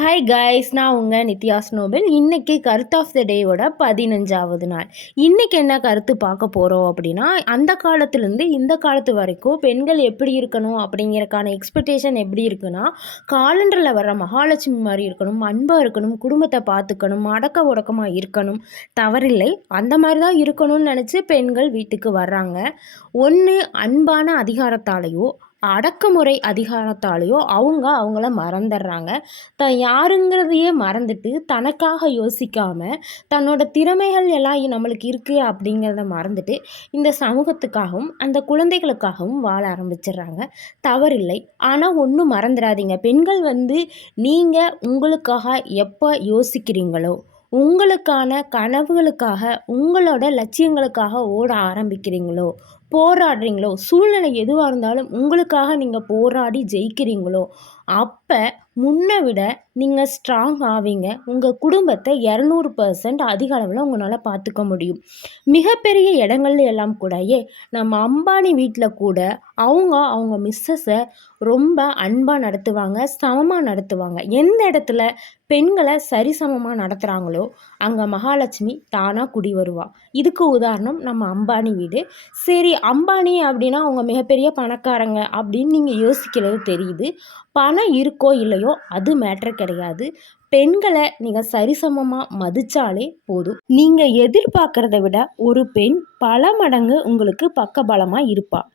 Hi guys, நான் உங்கள் நித்யா ஸ்னோபல். இன்றைக்கி கருத்து ஆஃப் த டேயோட 15வது நாள். இன்றைக்கி என்ன கருத்து பார்க்க போகிறோம் அப்படின்னா, அந்த காலத்துலேருந்து இந்த காலத்து வரைக்கும் பெண்கள் எப்படி இருக்கணும் அப்படிங்கிறக்கான எக்ஸ்பெக்டேஷன் எப்படி இருக்குன்னா, காலண்டரில் வர்ற மகாலட்சுமி மாதிரி இருக்கணும், அன்பாக இருக்கணும், குடும்பத்தை பார்த்துக்கணும், அடக்க ஒடுக்கமாக இருக்கணும், தவறில்லை, அந்த மாதிரி தான் இருக்கணும்னு நினச்சி பெண்கள் வீட்டுக்கு வர்றாங்க. ஒன்று அன்பான அதிகாரத்தாலேயோ அடக்குமுறை அதிகாரத்தாலேயோ அவங்கள மறந்துடுறாங்க. யாருங்கிறதையே மறந்துட்டு தனக்காக யோசிக்காமல் தன்னோட திறமைகள் எல்லாம் நம்மளுக்கு இருக்குது அப்படிங்கிறத மறந்துட்டு இந்த சமூகத்துக்காகவும் அந்த குழந்தைகளுக்காகவும் வாழ ஆரம்பிச்சிடுறாங்க. தவறில்லை. ஆனால் ஒன்றும் மறந்துடாதீங்க, பெண்கள் நீங்கள் உங்களுக்காக எப்போ யோசிக்கிறீங்களோ, உங்களுக்கான கனவுகளுக்காக உங்களோட லட்சியங்களுக்காக ஓட ஆரம்பிக்கிறீங்களோ, போராடுறீங்களோ, சூழ்நிலை எதுவாக இருந்தாலும் உங்களுக்காக நீங்கள் போராடி ஜெயிக்கிறீங்களோ, அப்போ முன்னை விட நீங்கள் ஸ்ட்ராங் ஆவீங்க. உங்கள் குடும்பத்தை 200% அதிக அளவில் உங்களால் பார்த்துக்க முடியும். மிகப்பெரிய இடங்கள்ல எல்லாம் கூடயே நம்ம அம்பானி வீட்டில் கூட அவங்க மிஸ்ஸஸை ரொம்ப அன்பாக நடத்துவாங்க, சமமாக நடத்துவாங்க. எந்த இடத்துல பெண்களை சரிசமமாக நடத்துகிறாங்களோ அங்கே மகாலட்சுமி தானாக குடி வருவா. இதுக்கு உதாரணம் நம்ம அம்பானி வீடு. சரி, அம்பானி அப்படின்னா அவங்க மிகப்பெரிய பணக்காரங்க அப்படின்னு நீங்கள் யோசிக்கிறது தெரியுது. பணம் இருக்கோ இல்லையோ அது மேட்ரு கிடையாது. பெண்களை நீங்கள் சரிசமமாக மதித்தாலே போதும். நீங்கள் எதிர்பார்க்குறத விட ஒரு பெண் பல மடங்கு உங்களுக்கு பக்கபலமாக இருப்பாள்.